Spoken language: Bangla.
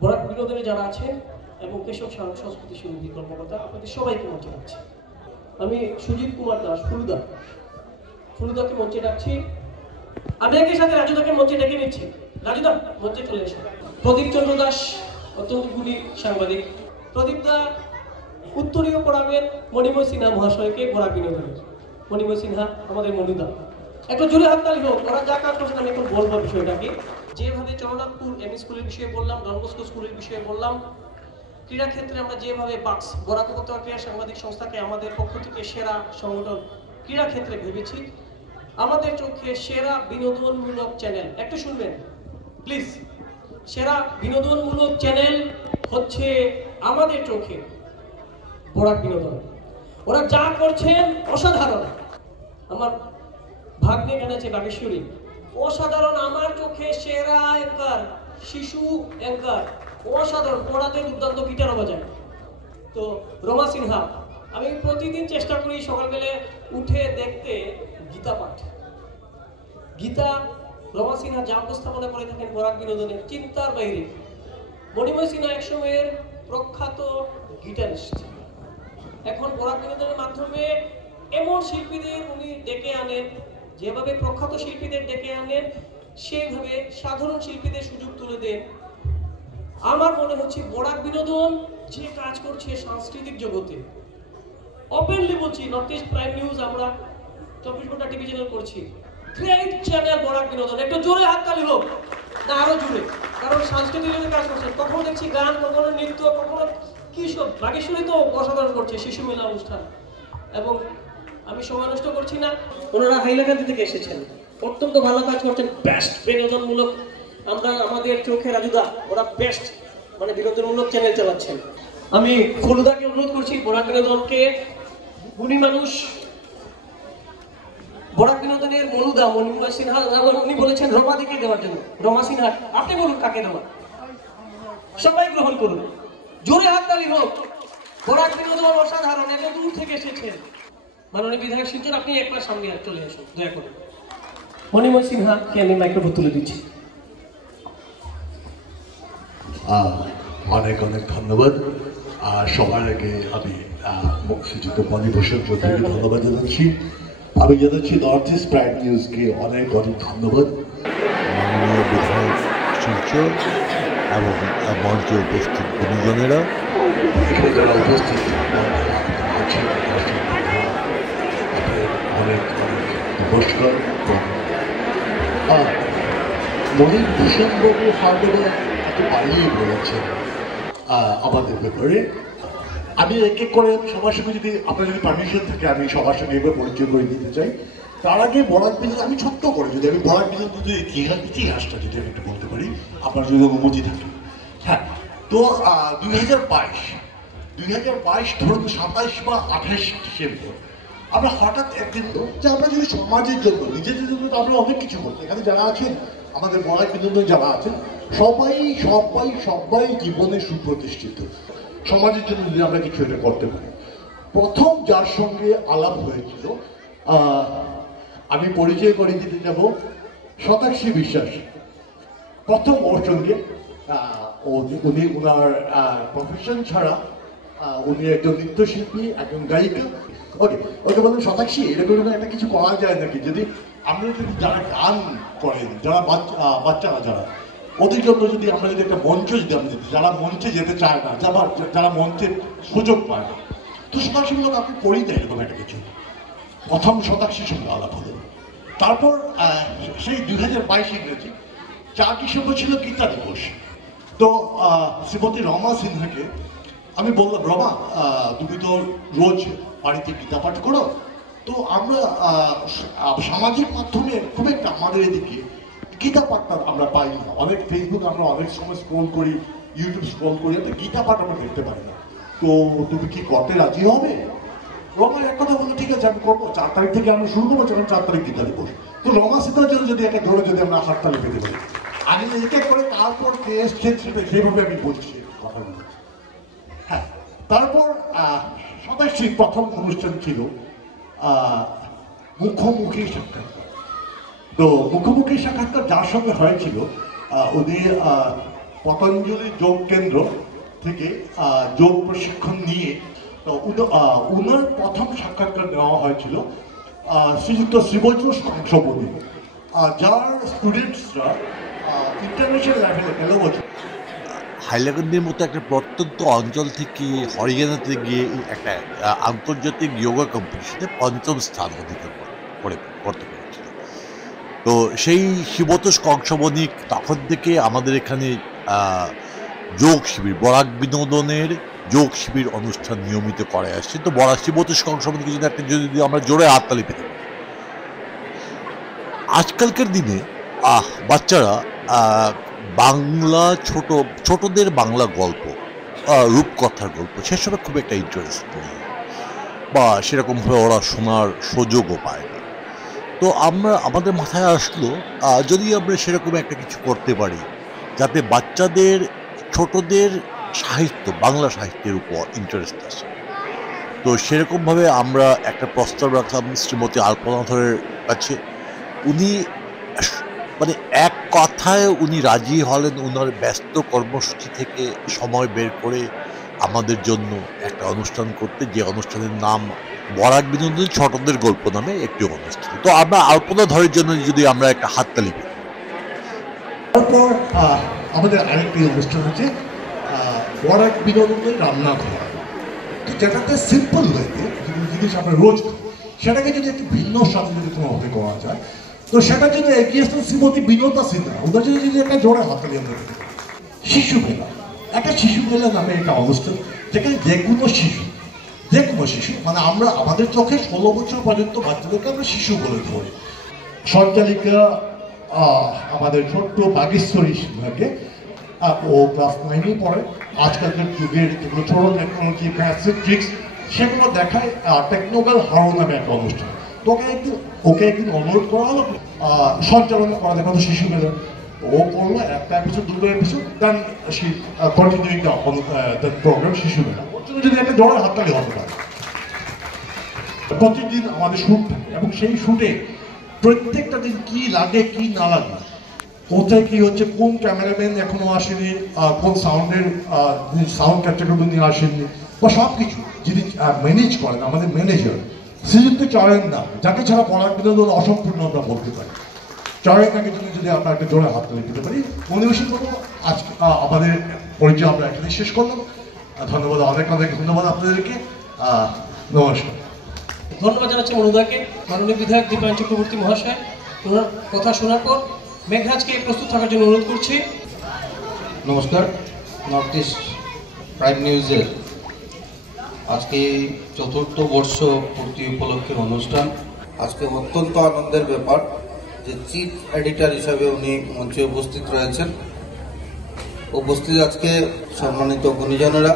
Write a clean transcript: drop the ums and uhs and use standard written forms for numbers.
বরাক বিনোদনে যারা আছেন এবং কেশব শারক সংস্কৃতি সমিতি কর্মকর্তা আপনাদের সবাইকে মঞ্চে ডাকছি। আমি সুজিত কুমার দাস ফুলুদাকে মঞ্চে ডাকছি। আমি একই সাথে রাজুদাকে মঞ্চে ডেকে নিচ্ছি। রাজুদা মঞ্চে চলে এসো। প্রদীপ চন্দ্র দাস অত্যন্ত গুণী সাংবাদিক। প্রদীপ দা উত্তরীয় পড়াবেন মণিময় সিনহা মহাশয়কে বরাক বিনোদনের। মণিময় সিনহা আমাদের মনুদা, একটু জোরে হাততালি হোক। ওরা যা কাজ করছেন আমি এখন বলবো বিষয়টাকে। যেভাবে চরণনাথপুর এমই স্কুলের বিষয়ে বললাম, ডন বস্কো স্কুলের বিষয়ে বললাম, ক্রীড়া ক্ষেত্রে আমরা যেভাবে বাক্স বরাক উপত্যকা ক্রীড়া সাংবাদিক সংস্থাকে আমাদের পক্ষ থেকে সেরা সংগঠন ক্রীড়া ক্ষেত্রে ভেবেছি, আমাদের চোখে সেরা বিনোদনমূলক চ্যানেল, একটু শুনবেন প্লিজ, সেরা বিনোদনমূলক চ্যানেল হচ্ছে আমাদের চোখে বরাক বিনোদন। ওরা যা করছেন অসাধারণ। আমার ভাগ্নে জানাচ্ছে বাগেশ্বরী অসাধারণ, আমার চোখে সেরা অ্যাঙ্কার, শিশু অ্যাঙ্কার অসাধারণ, পড়াতে দুর্দান্ত গিটারও বাজায়। তো রমা সিনহা, আমি প্রতিদিন চেষ্টা করি সকালবেলা উঠে দেখতে গীতা পাঠ। গীতা রমা সিনহা যা উপস্থাপনা করে থাকেন বরাক বিনোদনের চিন্তার বাইরে। মণিময় সিনহা একসময়ের প্রখ্যাত গিটারিস্ট, এখন বরাক বিনোদনের মাধ্যমে এমন শিল্পীদের উনি ডেকে আনেন, যেভাবে প্রখ্যাত শিল্পীদের ডেকে আনেন সেইভাবে সাধারণ শিল্পীদের সুযোগ তুলে দেন। আমার মনে হচ্ছে বরাক বিনোদন যে কাজ করছে সাংস্কৃতিক জগতে, ওপেনলি বলছি, নর্থ ইস্ট প্রাইম নিউজ আমরা 24 ঘন্টা টিভি চ্যানেল করছি, গ্রেট চ্যানেল বরাক বিনোদন। একটু জোরে হাততালি হোক না আরো জোরে, কারণ সাংস্কৃতিক জগতে কাজ করছে। কখনো দেখছি গান, কখনো নৃত্য, কখনো কি সব। বাগেশ্বরী তো অসাধারণ করছে শিশু মেলা অনুষ্ঠান। এবং আমি সময় নষ্ট করছি না, ওনারা হাইলাকান্দি থেকে এসেছেন, অত্যন্ত ভালো কাজ করছেন, বেস্ট বিনোদনমূলক। আমরা আমাদের চোখে রাজুদা ওরা বেস্ট মানে বিনোদনমূলক চ্যানেল চালাচ্ছেন। আমি ফুলুদাকে অনুরোধ করছি বরাক বিনোদনকে, গুণী মানুষ বরাক বিনোদনের মনুদা মণিময় সিনহা, উনি বলেছেন রমাদিকে দেওয়ার জন্য। রমা সিনহা, আপনি বলুন কাকে দেওয়া, সবাই গ্রহণ করুন, জোরে হাততালি হোক। বরাক বিনোদন অসাধারণ, এত দূর থেকে এসেছেন। মাননীয় বিধায়ক শিলচর, আপনি একবার সামনে চলে আসুন দয়া করে। মণিময় সিনহাকে আমি মাইক্রোফোন তুলে দিচ্ছি। অনেক অনেক ধন্যবাদ। সবার আগে আমি মুক্তিযুদ্ধ মণিভূষণ চৌধুরীকে ধন্যবাদ জানাচ্ছি। আমি জানাচ্ছি নর্থ ইস্ট প্রাইম নিউজকে অনেক অনেক ধন্যবাদ। মাননীয় বিধায়ক শিলচর এবং মঞ্চে উপস্থিত গুণীজনেরা, এখানে যারা উপস্থিত অনেক অনেক নমস্কার। মণিভূষণবাবু হারবেলা এত বাড়িয়ে বলেছেন আমাদের ব্যাপারে। আমি এক এক করে সবার সঙ্গে, যদি আপনার যদি পারমিশন থাকে, আমি সবার সঙ্গে এবার পরিচয় করে দিতে চাই। তার আগে বরাক বিনোদন আমি ছোট্ট করে যদি আমি বরাক বিনোদন যদি ইতিহাসটা যদি আমি একটু বলতে পারি, আপনার যদি অনুমতি থাকে। হ্যাঁ, তো 2022 ধরুন 27 বা 28 ডিসেম্বর আমরা হঠাৎ একদিন যে আমরা যদি সমাজের জন্য, নিজেদের জন্য আমরা অনেক কিছু করছি। এখানে যারা আছেন, আমাদের বরাক বিনোদন যারা আছেন, সবাই সবাই সবাই জীবনে সুপ্রতিষ্ঠিত। সমাজের জন্য যদি আমরা কিছু এটা করতে পারি। প্রথম যার সঙ্গে আলাপ হয়েছিল, আমি পরিচয় করে দিতে যাব শতাক্ষী বিশ্বাস। প্রথম ওর সঙ্গে উনি ওনার প্রফেশন ছাড়া উনি একজন নৃত্যশিল্পী, একজন গায়িকা। ওকে বললেন, শতাক্ষী এরকম একটা কিছু করা যায় নাকি, যদি আমরা যদি যারা গান করেন, যারা বাচ্চারা যারা, ওদের জন্য যদি আমরা যদি একটা মঞ্চ যদি আমরা দিতে, যারা মঞ্চে যেতে চায় না, যারা মঞ্চের সুযোগ পায় না, তো শতাক্ষীমূলক আপনি করেই দেয় এরকম একটা কিছু। প্রথম শতাক্ষীর সঙ্গে আলাপ হলো। তারপর সেই 2022 ইংরেজি 4 ডিসেম্বর ছিল গীতা দিবস। তো শ্রীমতী রমা সিনহাকে আমি বললাম, রমা তুমি তো রোজ বাড়িতে গীতা পাঠ করো, তো আমরা সামাজিক মাধ্যমে খুব একটা আমাদের এদিকে গীতা পাঠটা আমরা পাই না। অনেক ফেসবুক আমরা অনেক সময় স্ক্রোল করি, ইউটিউব স্ক্রোল করি, একটা গীতা পাঠ আমরা দেখতে পাই না। তো তুমি কি করতে রাজি হবে? রমা এক কথা বললো, ঠিক আছে আমি করবো। 4 তারিখ থেকে আমরা শুরু করবো, যখন 4 তারিখ গীতা দিবস। তো রমা সিনহার জন্য যদি একটা ধরে যদি আমরা হাততালি পেতে পারি, আগে এক এক করে তারপর সেইভাবে আমি বলছি কথাগুলো। হ্যাঁ, তারপর শতাক্ষীর প্রথম অনুষ্ঠান ছিল মুখোমুখি সাক্ষাৎকার। তো মুখোমুখি সাক্ষাৎকার যার সঙ্গে হয়েছিল, উনি পতঞ্জলি যোগ কেন্দ্র থেকে যোগ প্রশিক্ষণ নিয়ে উনার প্রথম সাক্ষাৎকার নেওয়া হয়েছিল শ্রীযুক্ত শ্রীবৈষ্ণ কংসবনী, যার স্টুডেন্টসরা ইন্টারন্যাশনাল লেভেলে গেল বছর হাইলাকান্দির মতো একটা প্রত্যন্ত অঞ্চল থেকে হরিয়ানাতে গিয়ে একটা আন্তর্জাতিক যোগা কম্পিটিশনে ৫ম স্থান অধিকার করতে পেরেছিল। তো সেই শিবতোষ কংসবণিক তখন থেকে আমাদের এখানে যোগ শিবির, বরাক বিনোদনের যোগ শিবির অনুষ্ঠান নিয়মিত করে আসছে। তো শিবতোষ কংসবণিকে যদি আমরা জোরে হাততালি পেতে পারি। আজকালকার দিনে বাচ্চারা বাংলা ছোটদের বাংলা গল্প, রূপকথার গল্প সেসবে খুব একটা ইন্টারেস্ট নেই, বা সেরকমভাবে ওরা শোনার সুযোগও পায় না। তো আমাদের মাথায় আসলো যদি আমরা সেরকম একটা কিছু করতে পারি যাতে বাচ্চাদের ছোটদের সাহিত্য, বাংলা সাহিত্যের উপর ইন্টারেস্ট আসে। তো সেরকমভাবে আমরা একটা প্রস্তাব রাখলাম শ্রীমতী আল্পনা ধরের কাছে। উনি মানে এক কথায় উনি রাজি হলেন ওনার ব্যস্ত কর্মসূচি থেকে সময় বের করে আমাদের জন্য একটা অনুষ্ঠান করতে, যে অনুষ্ঠানের নাম বরাক বিনোদন ছোটদের গল্প নামে একটি অনুষ্ঠান। তো আমরা আল্পনা ধরের জন্য যদি আমরা একটা হাততালি দিই। তারপর আমাদের আরেকটি অনুষ্ঠান আছে বরাক বিনোদনের রান্নাঘর, যেটাতে সিম্পল ওয়েতে জিনিস আমরা রোজ সেটাকে যদি একটু ভিন্ন সাথে যদি কোনোভাবে করা যায়, তো সেটার জন্য এগিয়ে আসতেন শ্রীমতী বিনোদা সিনহা। ওদের জন্য যদি একটা জোরে হাততালি আমরা দিতে পারি। শিশু মেলা, একটা শিশু মেলা নামে একটা অনুষ্ঠান, যেখানে যে কোনো শিশু মানে আমরা আমাদের চোখে 16 বছর পর্যন্ত বাচ্চাদেরকে আমরা শিশু বলে ধরি। সঞ্চালিকা আমাদের ছোট্ট বাগেশ্বরী সিনহাকে, ও ক্লাস 9-এ পড়ে। আজকালকার যুগের যেগুলো ছোট টেকনোলজি, ম্যাথসের ট্রিক্স সেগুলো দেখায় টেকনোগাল হারো নামে একটা অনুষ্ঠান। তো ওকে একদিন অনুরোধ করা হলো সঞ্চালনা করা দেখা তো শিশু মেলা। ও করলো একটা এপিসোড, 2 এপিসোড, দেন সে কন্টিনিউইং দ্য প্রোগ্রাম শিশু মেলা। ওর জন্য যদি একটা জোরে হাততালি হতে পারে। প্রতিদিন আমাদের শ্যুট থাকে এবং সেই শ্যুটে প্রত্যেকটা দিন কি লাগে কি না লাগে, কোথায় কি হচ্ছে, কোন ক্যামেরাম্যান এখনো আসেনি, কোন সাউন্ড ক্যাটাগরি নিয়ে আসেননি, বা সব কিছু যিনি ম্যানেজ করেন আমাদের ম্যানেজার শ্রীযুক্ত চয়ন নাম, যাকে ছাড়া বরাক বিনোদন অসম্পূর্ণ আমরা বলতে পারি। চয়নটাকে যদি আমরা একটা জোরে হাততালি দিতে পারি। পরিবেশন করবো আজকে আমাদের পরিচয় আমরা এখানে শেষ করলাম। ধন্যবাদ, অনেক ধন্যবাদ আপনাদেরকে। নমস্কার। ধন্যবাদ জানাচ্ছি মনুদাকে, মাননীয় বিধায়ক দীপায়ন চক্রবর্তী মহাশয়। ওনার কথা শোনার পর মেঘরাজকে প্রস্তুত থাকার জন্য অনুরোধ করছি। নমস্কার। নর্থ ইস্ট প্রাইম নিউজের আজকে 4র্থ বর্ষ পূর্তি উপলক্ষের অনুষ্ঠান। আজকে অত্যন্ত আনন্দের ব্যাপার যে চিফ এডিটর হিসাবে উনি মঞ্চে উপস্থিত রয়েছেন। উপস্থিত আজকে সম্মানিত গুণীজনেরা,